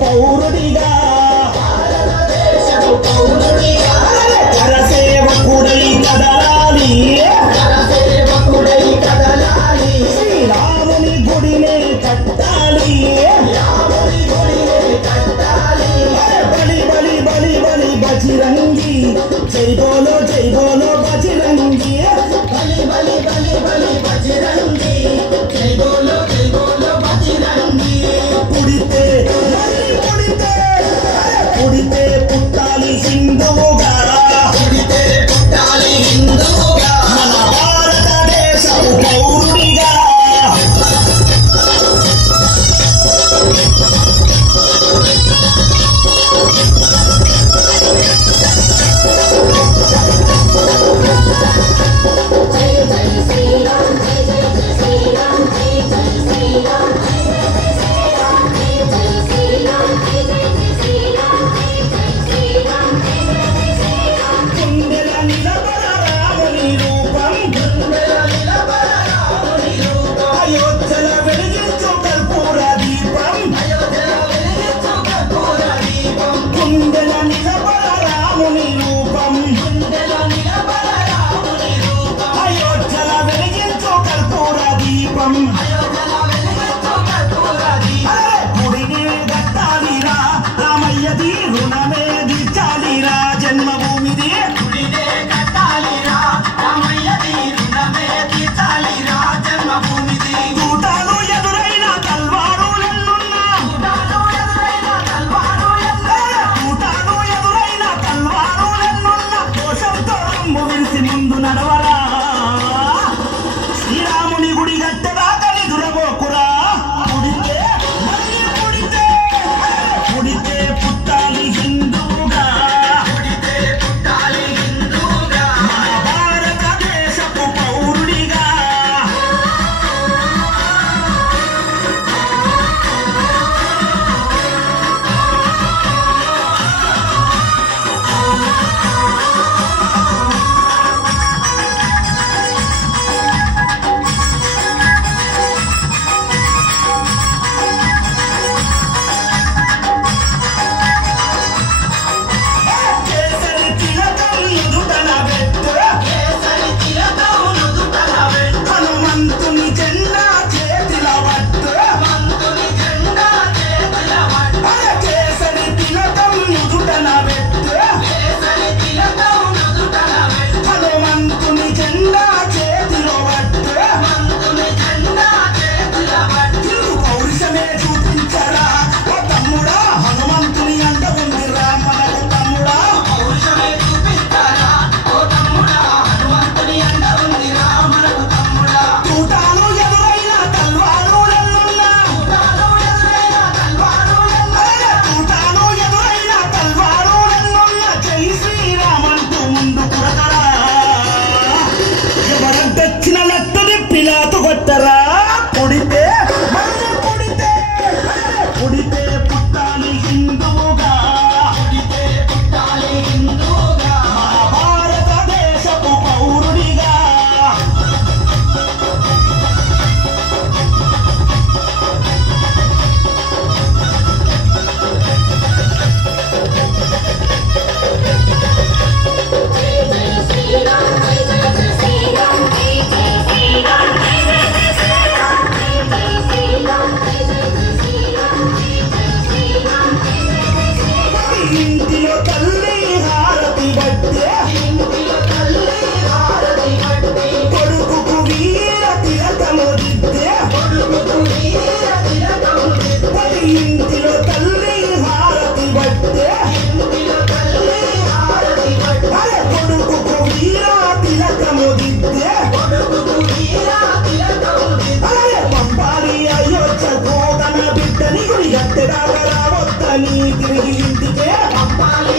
పౌరుడిగా కరసేవకుడై కదలాలి శ్రీరాముని గుడినే కట్టాలి బలి బలి బలి బలి బజరంగి జై బోలో బజరంగి బలి బలి బలి బలి బజరంగి జై బోలో బజరంగి పుడితే పుడితే పుట్టాలి హిందువుగా మన భారతదేశపు పౌరుడిగా ముందు నడవరా శ్రీరాముని గుడి గట్టెదాకా నిదురబోకురా పుడితే పుట్టాలి హిందువుగా మన భారతదేశపు పౌరుడిగా కొట్టరా పుడితే పుట్టాలి హిందువుగా మన భారతదేశపు పౌరుడిగా ఇంటిలో తల్లి హారతి బట్టే కొడుకుకు వీర తిలకము దిద్దే ఇంటిలో తల్లి హారతి బట్టే కొడుకుకు వీర తిలకము దిద్దే పంపాలి అయోధ్య గోదన బిడ్డని గుడి గట్టెదాకా రావద్దని తిరిగి ఇంటికే పంపాలి